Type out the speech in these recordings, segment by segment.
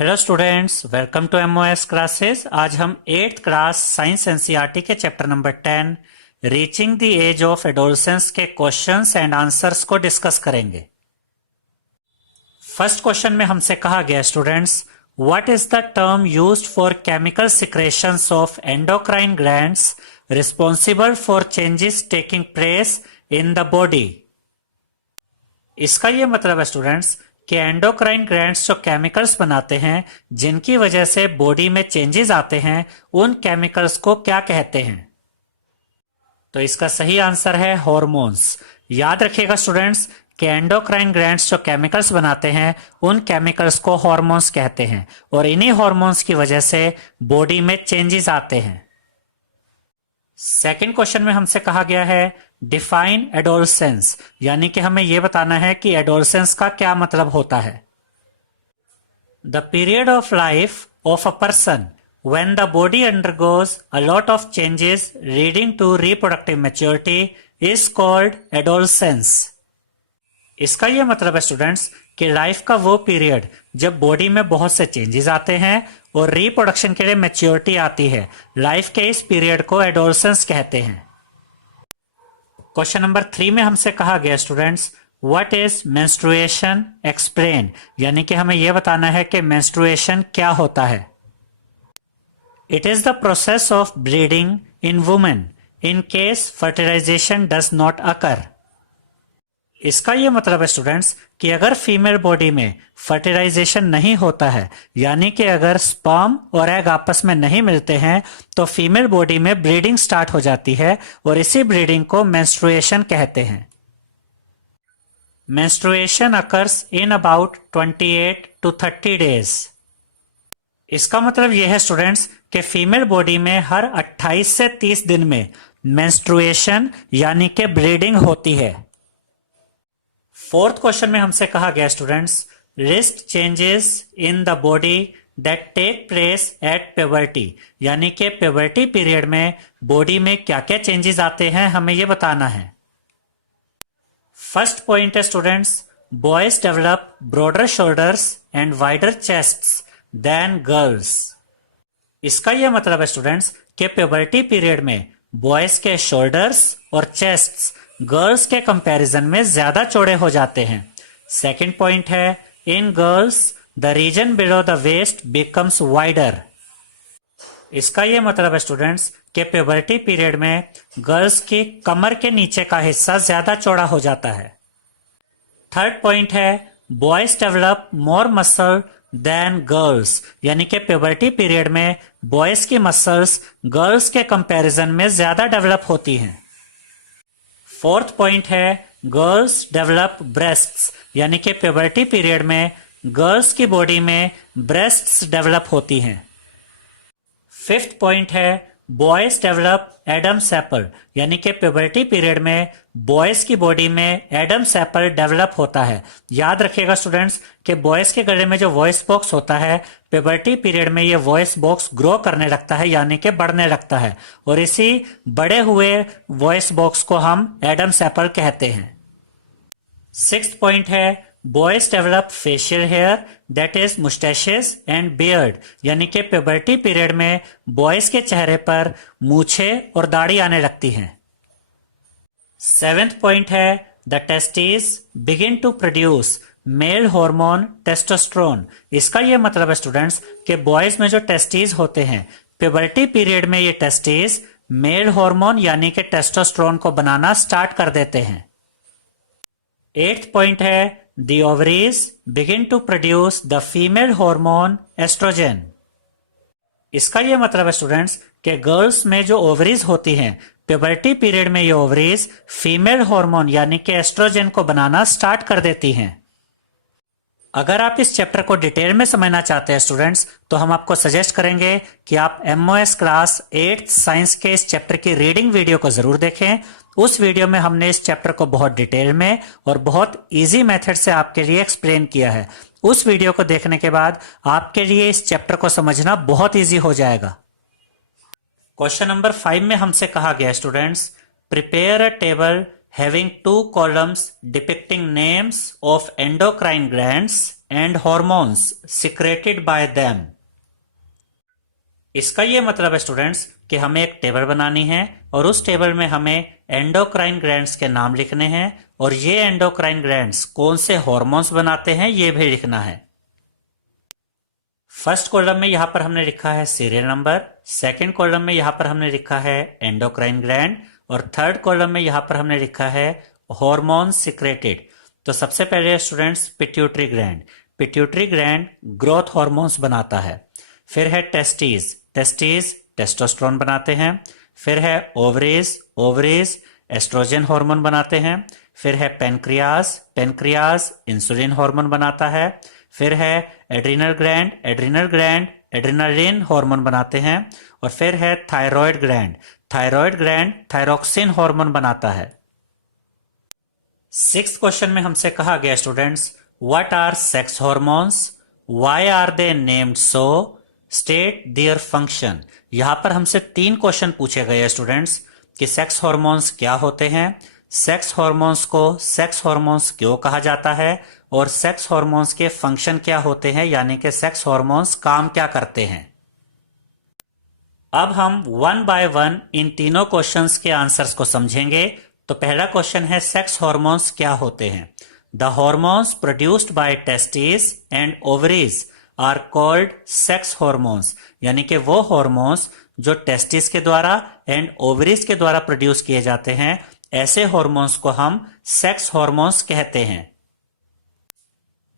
Hello students, welcome to MOS classes. आज हम 8th class science NCERT के chapter number 10 reaching the age of adolescence के questions and answers को discuss करेंगे। First question में हमसे कहा गया students, what is the term used for chemical secretions of endocrine glands responsible for changes taking place in the body. इसका यह मतलब है स्टूडेंट्स कि एंडोक्राइन ग्लैंड्स जो केमिकल्स बनाते हैं जिनकी वजह से बॉडी में चेंजेस आते हैं, उन केमिकल्स को क्या कहते हैं? तो इसका सही आंसर है हॉर्मोन्स। याद रखिएगा स्टूडेंट्स कि एंडोक्राइन ग्लैंड्स जो केमिकल्स बनाते हैं उन केमिकल्स को हॉर्मोन्स कहते हैं और इन्हीं हॉर्मोन्स की वजह से बॉडी में चेंजेस आते हैं। सेकेंड क्वेश्चन में हमसे कहा गया है डिफाइन एडोलसेंस, यानी कि हमें यह बताना है कि एडोलसेंस का क्या मतलब होता है। The period of life of a person when the body undergoes a lot of changes leading to reproductive maturity is called adolescence. इसका यह मतलब है स्टूडेंट्स कि लाइफ का वो पीरियड जब बॉडी में बहुत से चेंजेस आते हैं और रिप्रोडक्शन के लिए मैच्योरिटी आती है, लाइफ के इस पीरियड को एडोलसेंस कहते हैं। क्वेश्चन नंबर 3 में हमसे कहा गया students, what is menstruation explain, यानी कि हमें यह बताना है कि मेंस्ट्रुएशन क्या होता है। It is the process of bleeding in women in case fertilisation does not occur. इसका यह मतलब है स्टूडेंट्स कि अगर फीमेल बॉडी में फर्टिलाइजेशन नहीं होता है, यानी कि अगर स्पर्म और एग आपस में नहीं मिलते हैं, तो फीमेल बॉडी में ब्लीडिंग स्टार्ट हो जाती है और इसी ब्लीडिंग को मेंस्ट्रुएशन कहते हैं। Menstruation occurs in about 28 to 30 days. इसका मतलब यह है स्टूडेंट्स कि फीमेल बॉडी में हर 28 से 30 दिन में मेंस्ट्रुएशन यानी कि ब्लीडिंग होती है। फोर्थ क्वेश्चन में हमसे कहा गया students, list changes in the body that take place at puberty, यानी कि प्यूबर्टी पीरियड में बॉडी में क्या क्या चेंजेस आते हैं हमें यह बताना है। फर्स्ट पॉइंट है students, boys develop broader shoulders and wider chests than girls. इसका यह मतलब है स्टूडेंट्स कि प्यूबर्टी पीरियड में बॉयज के शोल्डर्स और चेस्ट्स गर्ल्स के कंपैरिजन में ज्यादा चौड़े हो जाते हैं। सेकंड पॉइंट है, in girls the region below the waist becomes wider. इसका यह मतलब है स्टूडेंट्स कि प्यूबर्टी पीरियड में गर्ल्स की कमर के नीचे का हिस्सा ज्यादा चौड़ा हो जाता है। थर्ड पॉइंट है, boys develop more muscle than girls, यानी कि प्यूबर्टी पीरियड में बॉयज की मसल्स गर्ल्स के कंपैरिजन में ज्यादा डेवलप होती हैं। फोर्थ पॉइंट है, गर्ल्स डेवलप ब्रेस्ट्स, यानी कि प्यूबर्टी पीरियड में गर्ल्स की बॉडी में ब्रेस्ट्स डेवलप होती हैं। फिफ्थ पॉइंट है, बॉयज डेवलप एडम्स एप्पल, यानी कि प्यूबर्टी पीरियड में बॉयज की बॉडी में एडम्स एप्पल डेवलप होता है। याद रखिएगा स्टूडेंट्स कि बॉयज के गले में जो वॉइस बॉक्स होता है, प्यूबर्टी पीरियड में ये वॉइस बॉक्स ग्रो करने लगता है, यानी कि बढ़ने लगता है, और इसी बड़े हुए वॉइस बॉक्स को हम एडम्स एप्पल कहते हैं। सिक्स्थ पॉइंट है, boys develop facial hair that is moustaches and beard, यानी कि प्यूबर्टी पीरियड में बॉयज के चेहरे पर मूछे और दाढ़ी आने लगती हैं। सेवेंथ पॉइंट है, the testes begin to produce male hormone testosterone. इसका यह मतलब है स्टूडेंट्स कि बॉयज में जो टेस्टिस होते हैं, प्यूबर्टी पीरियड में ये टेस्टिस मेल हार्मोन यानी कि टेस्टोस्टेरोन को बनाना स्टार्ट कर देते हैं। एट्थ पॉइंट है, the ovaries begin to produce the female hormone estrogen। इसका यह मतलब है स्टूडेंट्स कि गर्ल्स में जो ओवरीज होती हैं, प्यूबर्टी पीरियड में ये ओवरीज फीमेल हार्मोन यानी कि एस्ट्रोजन को बनाना स्टार्ट कर देती हैं। अगर आप इस चैप्टर को डिटेल में समझना चाहते हैं स्टूडेंट्स, तो हम आपको सजेस्ट करेंगे कि आप एमओएस क्लास 8th साइंस के इस चैप्टर की रीडिंग वीडियो को जरूर देखें। उस वीडियो में हमने इस चैप्टर को बहुत डिटेल में और बहुत इजी मेथड से आपके लिए एक्सप्लेन किया है। उस वीडियो को देखने के बाद आपके लिए इस चैप्टर को समझना बहुत इजी हो जाएगा। क्वेश्चन नंबर 5 में हमसे कहा गया students, prepare a table having two columns depicting names of endocrine glands and hormones secreted by them. इसका ये मतलब है स्टूडेंट्स कि हमें एक टेबल बनानी है और उस टेबल में हमें एंडोक्राइन ग्लैंड्स के नाम लिखने हैं और ये एंडोक्राइन ग्लैंड्स कौन से हॉर्मोन्स बनाते हैं ये भी लिखना है। फर्स्ट कॉलम में यहां पर हमने लिखा है सीरियल नंबर, सेकंड कॉलम में यहां पर हमने लिखा है एंडोक्राइन ग्लैंड और थर्ड कॉलम में यहां पर हमने लिखा है हॉर्मोन सिक्रेटेड। तो सबसे पहले students pituitary gland, pituitary gland growth hormones बनाता है। फिर है टेस्टीज, टेस्टीज टेस्टोस्टेरोन बनाते हैं। फिर है ओवरीज, ओवरीज एस्ट्रोजन हार्मोन बनाते हैं। फिर है पेनक्रियाज, पेनक्रियाज इंसुलिन हार्मोन बनाता है। फिर है adrenal gland, adrenal gland adrenaline hormone बनाते हैं। और फिर है thyroid gland, thyroid gland thyroxine hormone बनाता है। सिक्स्थ क्वेश्चन में हमसे कहा गया students, what are sex hormones, why are they named so, state their function. यहां पर हमसे 3 क्वेश्चन पूछे गए स्टूडेंट्स कि सेक्स हार्मोन्स क्या होते हैं, सेक्स हार्मोन्स को सेक्स हार्मोन्स क्यों कहा जाता है और सेक्स हार्मोन्स के फंक्शन क्या होते हैं, यानी कि सेक्स हार्मोन्स काम क्या करते हैं। अब हम वन बाय वन इन तीनों क्वेश्चंस के आंसर्स को समझेंगे। तो पहला क्वेश्चन है सेक्स हार्मोन्स क्या होते हैं। The hormones produced by testes and ovaries are called sex hormones, यानी कि वो हार्मोन्स जो टेस्टिस के द्वारा एंड ओवरीज के द्वारा प्रोड्यूस किए जाते हैं, ऐसे हार्मोन्स को हम सेक्स हार्मोन्स कहते हैं।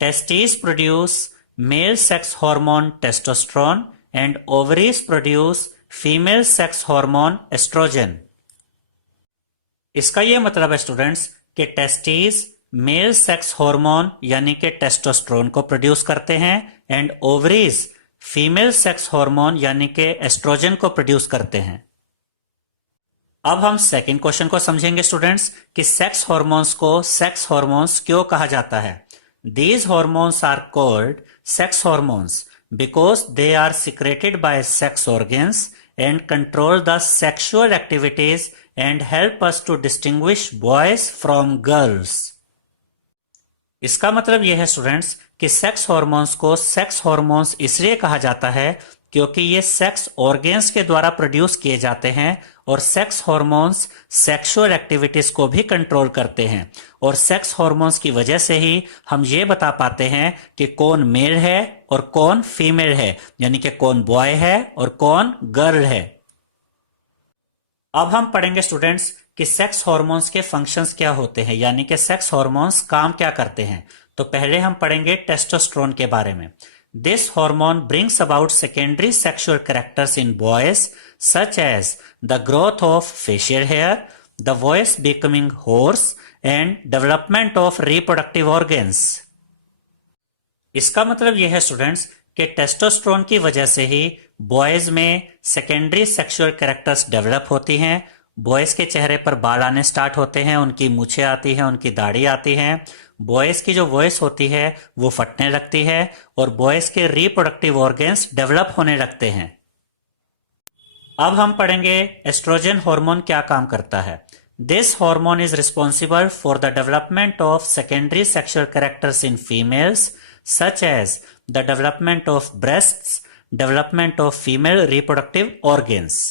Testes produce male sex hormone testosterone and ovaries produce female sex hormone oestrogen. इसका यह मतलब है स्टूडेंट्स कि टेस्टिस मेल सेक्स हार्मोन यानी कि टेस्टोस्टेरोन को प्रोड्यूस करते हैं and ovaries female sex hormone यानी कि एस्ट्रोजन को प्रोड्यूस करते हैं। अब हम सेकंड क्वेश्चन को समझेंगे स्टूडेंट्स कि सेक्स हार्मोन्स को सेक्स हार्मोन्स क्यों कहा जाता है। These hormones are called sex hormones because they are secreted by sex organs and control the sexual activities and help us to distinguish boys from girls. इसका मतलब यह है स्टूडेंट्स कि सेक्स हार्मोन्स को सेक्स हार्मोन्स इसलिए कहा जाता है क्योंकि ये सेक्स ऑर्गन्स के द्वारा प्रोड्यूस किए जाते हैं और सेक्स हार्मोन्स सेक्सुअल एक्टिविटीज को भी कंट्रोल करते हैं और सेक्स हार्मोन्स की वजह से ही हम ये बता पाते हैं कि कौन मेल है और कौन फीमेल है, यानी कि कौन बॉय है और कौन गर्ल है। अब हम पढ़ेंगे स्टूडेंट्स कि सेक्स हार्मोन्स के फंक्शंस क्या होते हैं, यानी कि सेक्स हार्मोन्स काम क्या करते हैं। तो पहले हम पढ़ेंगे टेस्टोस्टेरोन के बारे में। This hormone brings about secondary sexual characters in boys such as the growth of facial hair, the voice becoming hoarse and development of reproductive organs. इसका मतलब यह है स्टूडेंट्स कि टेस्टोस्टेरोन की वजह से ही बॉयज में सेकेंडरी सेक्सुअल कैरेक्टर्स डेवलप होती हैं। बॉयज के चेहरे पर बाल आने स्टार्ट होते हैं, उनकी मूछें आती हैं, उनकी दाढ़ी आती है। बॉयज की जो वॉइस होती है वो फटने लगती है और बॉयज के रिप्रोडक्टिव ऑर्गन्स डेवलप होने लगते हैं। अब हम पढ़ेंगे एस्ट्रोजन हार्मोन क्या काम करता है। This hormone is responsible for the development of secondary sexual characters in females such as the development of breasts, development of female reproductive organs.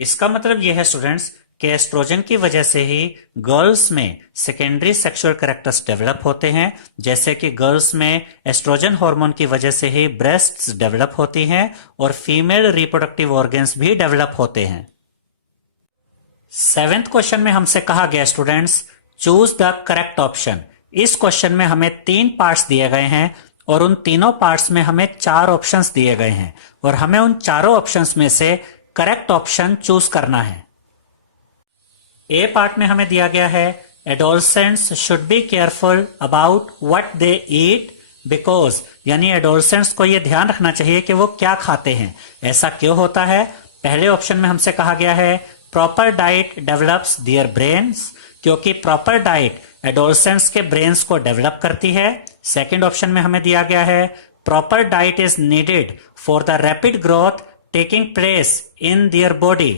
इसका मतलब यह है स्टूडेंट्स कि एस्ट्रोजन की वजह से ही गर्ल्स में सेकेंडरी सेक्सुअल कैरेक्टर्स डेवलप होते हैं, जैसे कि गर्ल्स में एस्ट्रोजन हार्मोन की वजह से ही ब्रेस्ट्स डेवलप होती हैं और फीमेल रिप्रोडक्टिव ऑर्गन्स भी डेवलप होते हैं। 7th क्वेश्चन में हमसे कहा गया students, choose the correct option. इस क्वेश्चन में हमें 3 पार्ट्स दिए गए हैं और उन तीनों पार्ट्स में हमें 4 ऑप्शंस दिए गए हैं और हमें उन चारों ऑप्शंस में से करेक्ट ऑप्शन चूज करना है। ए पार्ट में हमें दिया गया है adolescents should be careful about what they eat because, यानी एडोलसेंट्स को यह ध्यान रखना चाहिए कि वो क्या खाते हैं। ऐसा क्यों होता है? पहले ऑप्शन में हमसे कहा गया है proper diet develops their brains, क्योंकि प्रॉपर डाइट एडोलसेंट्स के ब्रेन्स को डेवलप करती है। सेकेंड ऑप्शन में हमें दिया गया है proper diet is needed for the rapid growth taking place in their body.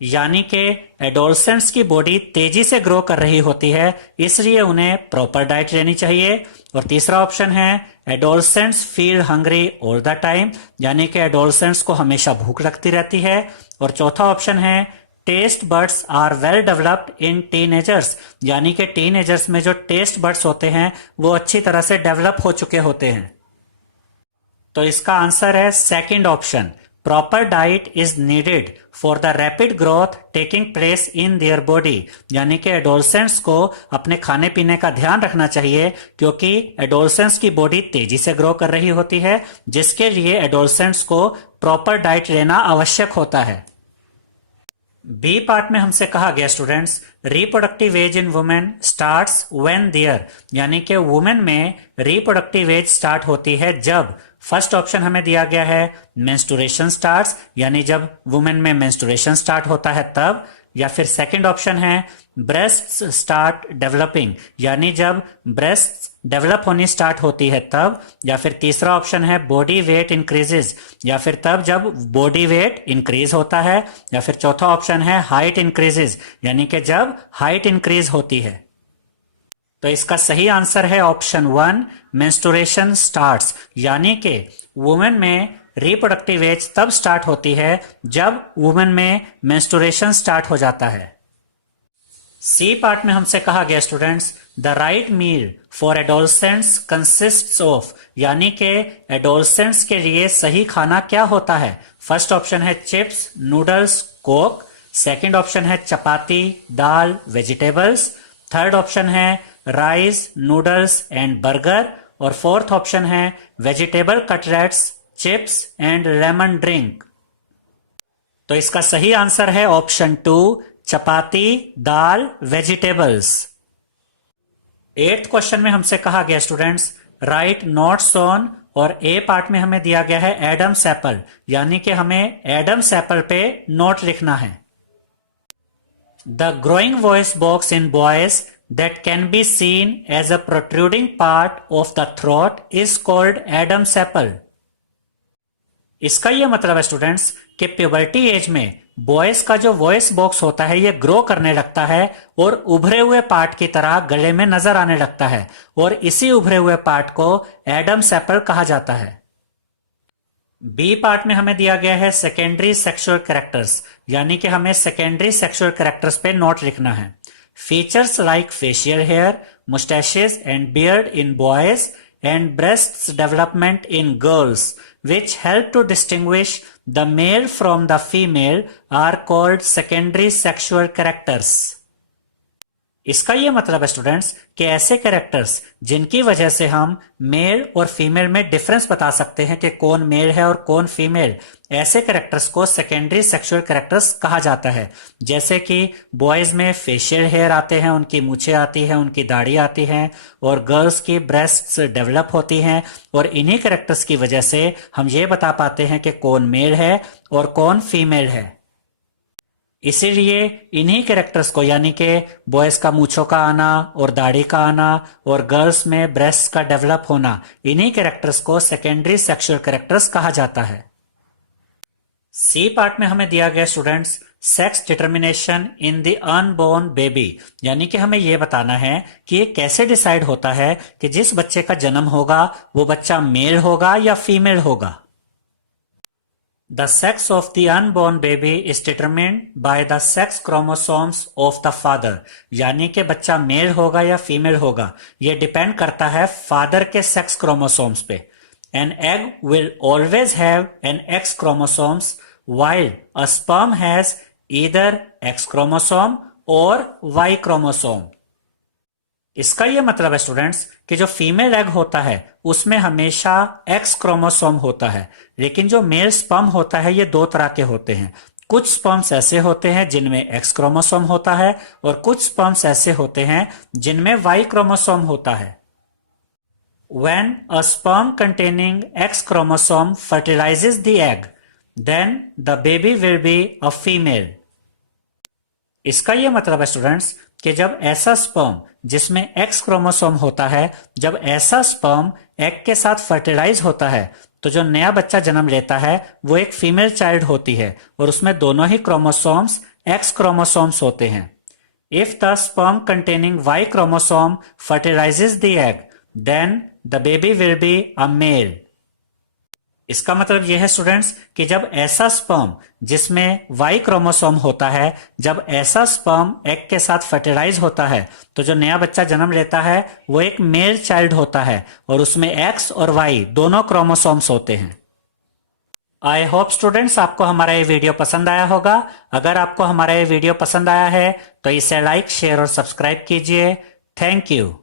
यानी कि एडोलसेंट्स की बॉडी तेजी से ग्रो कर रही होती है, इसलिए उन्हें प्रॉपर डाइट लेनी चाहिए। और तीसरा ऑप्शन है adolescents feel hungry all the time, यानी कि एडोलसेंट्स को हमेशा भूख लगती रहती है। और चौथा ऑप्शन है taste buds are well developed in teenagers, यानी कि टीनेजर्स में जो टेस्ट बड्स होते हैं वो अच्छी तरह से डेवलप हो चुके होते हैं। तो इसका आंसर है second option, proper diet is needed for the rapid growth taking place in their body, यानी कि एडोलसेंट्स को अपने खाने पीने का ध्यान रखना चाहिए क्योंकि एडोलसेंट्स की बॉडी तेजी से ग्रो कर रही होती है, जिसके लिए एडोलसेंट्स को प्रॉपर डाइट लेना आवश्यक होता है। बी पार्ट में हमसे कहा गया students, reproductive age in women starts when there, यानी कि वुमेन में रिप्रोडक्टिव एज स्टार्ट होती है जब, फर्स्ट ऑप्शन हमें दिया गया है मेंस्ट्रुएशन स्टार्ट्स, यानी जब वुमेन में मेंस्ट्रुएशन स्टार्ट होता है तब, या फिर सेकंड ऑप्शन है ब्रेस्ट्स स्टार्ट डेवलपिंग, यानी जब ब्रेस्ट्स डेवलप होनी स्टार्ट होती है तब, या फिर तीसरा ऑप्शन है बॉडी वेट इंक्रीजेज, या फिर तब जब बॉडी वेट इंक्रीज होता है, या फिर चौथा ऑप्शन है हाइट इंक्रीजेज, यानी कि जब हाइट इंक्रीज होती है। तो इसका सही आंसर है ऑप्शन 1 मेंस्ट्रुएशन स्टार्ट्स, यानी कि वुमेन में रिप्रोडक्टिव एज तब स्टार्ट होती है जब वुमेन में मेंस्ट्रुएशन स्टार्ट हो जाता है। सी पार्ट में हमसे कहा गया students, the right meal for adolescents consists of, यानी कि एडोलसेंट्स के लिए सही खाना क्या होता है। फर्स्ट ऑप्शन है chips, noodles, Coke, second option है चपाती, दाल, वेजिटेबल्स, थर्ड ऑप्शन है राइस, नूडल्स एंड बर्गर, और फोर्थ ऑप्शन है vegetable cutlets, chips and lemon drink. तो इसका सही आंसर है ऑप्शन 2 चपाती, दाल, वेजिटेबल्स। 8th क्वेश्चन में हमसे कहा गया स्टूडेंट्स, राइट नोट्स ऑन, और ए पार्ट में हमें दिया गया है एडम्स एप्पल, यानी कि हमें एडम्स एप्पल पे नोट लिखना है। The growing voice box in boys that can be seen as a protruding part of the throat is called Adam's apple. इसका यह मतलब है स्टूडेंट्स कि प्यूबर्टी एज में बॉयज का जो वॉइस बॉक्स होता है ये ग्रो करने लगता है और उभरे हुए पार्ट की तरह गले में नजर आने लगता है, और इसी उभरे हुए पार्ट को एडम्स एप्पल कहा जाता है। बी पार्ट में हमें दिया गया है सेकेंडरी सेक्सुअल कैरेक्टर्स, यानी कि हमें सेकेंडरी सेक्सुअल कैरेक्टर्स पे नोट लिखना है। Features like facial hair, mustaches and beard in boys and breasts development in girls, which help to distinguish the male from the female, are called secondary sexual characters. इसका यह मतलब है students कि ऐसे characters जिनकी वजह से हम मेल और फीमेल में डिफरेंस बता सकते हैं कि कौन मेल है और कौन फीमेल, ऐसे कैरेक्टर्स को सेकेंडरी सेक्सुअल कैरेक्टर्स कहा जाता है। जैसे कि बॉयज में फेशियल हेयर आते हैं, उनकी मूछें आती हैं, उनकी दाढ़ी आती हैं, और गर्ल्स की ब्रेस्ट्स डेवलप होती हैं, और इन्हीं कैरेक्टर्स की वजह से हम ये बता पाते हैं कि कौन मेल है और कौन फीमेल है। इसीलिए इन्हीं कैरेक्टर्स को, यानी कि बॉयज का मूछों का आना और दाढ़ी का आना और गर्ल्स में ब्रेस्ट का डेवलप होना, इन्हीं कैरेक्टर्स को सेकेंडरी सेक्सुअल कैरेक्टर्स कहा जाता है। सी पार्ट में हमें दिया गया students sex determination in the unborn baby, यानी कि हमें यह बताना है कि ये कैसे डिसाइड होता है कि जिस बच्चे का जन्म होगा वो बच्चा मेल होगा या फीमेल होगा। The sex of the unborn baby is determined by the sex chromosomes of the father, यानी कि बच्चा मेल होगा या फीमेल होगा ये डिपेंड करता है फादर के सेक्स क्रोमोसोम्स पे। An egg will always have an X chromosomes while a sperm has either X chromosome or Y chromosome. इसका यह मतलब है स्टूडेंट्स कि जो फीमेल एग होता है उसमें हमेशा एक्स क्रोमोसोम होता है, लेकिन जो मेल स्पर्म होता है ये दो तरह के होते हैं। कुछ स्पर्म्स ऐसे होते हैं जिनमें एक्स क्रोमोसोम होता है और कुछ स्पर्म्स ऐसे होते हैं जिनमें वाई क्रोमोसोम होता है। When a sperm containing X chromosome fertilizes the egg, then the baby will be a female. इसका यह मतलब है स्टूडेंट्स कि जब ऐसा स्पर्म जिसमें एक्स क्रोमोसोम होता है, जब ऐसा स्पर्म एग के साथ फर्टिलाइज होता है तो जो नया बच्चा जन्म लेता है वो एक फीमेल चाइल्ड होती है और उसमें दोनों ही क्रोमोसोम्स एक्स क्रोमोसोम्स होते हैं। If the sperm containing Y chromosome fertilises the egg, then the baby will be a male. इसका मतलब यह है स्टूडेंट्स कि जब ऐसा स्पर्म जिसमें वाई क्रोमोसोम होता है, जब ऐसा स्पर्म एग के साथ फर्टिलाइज होता है, तो जो नया बच्चा जन्म लेता है वो एक मेल चाइल्ड होता है और उसमें एक्स और वाई दोनों क्रोमोसोम्स होते हैं। आई होप स्टूडेंट्स आपको हमारा ये वीडियो पसंद आया होगा। अगर आपको हमारा ये वीडियो पसंद आया है तो इसे लाइक, शेयर और सब्सक्राइब कीजिए। Thank you.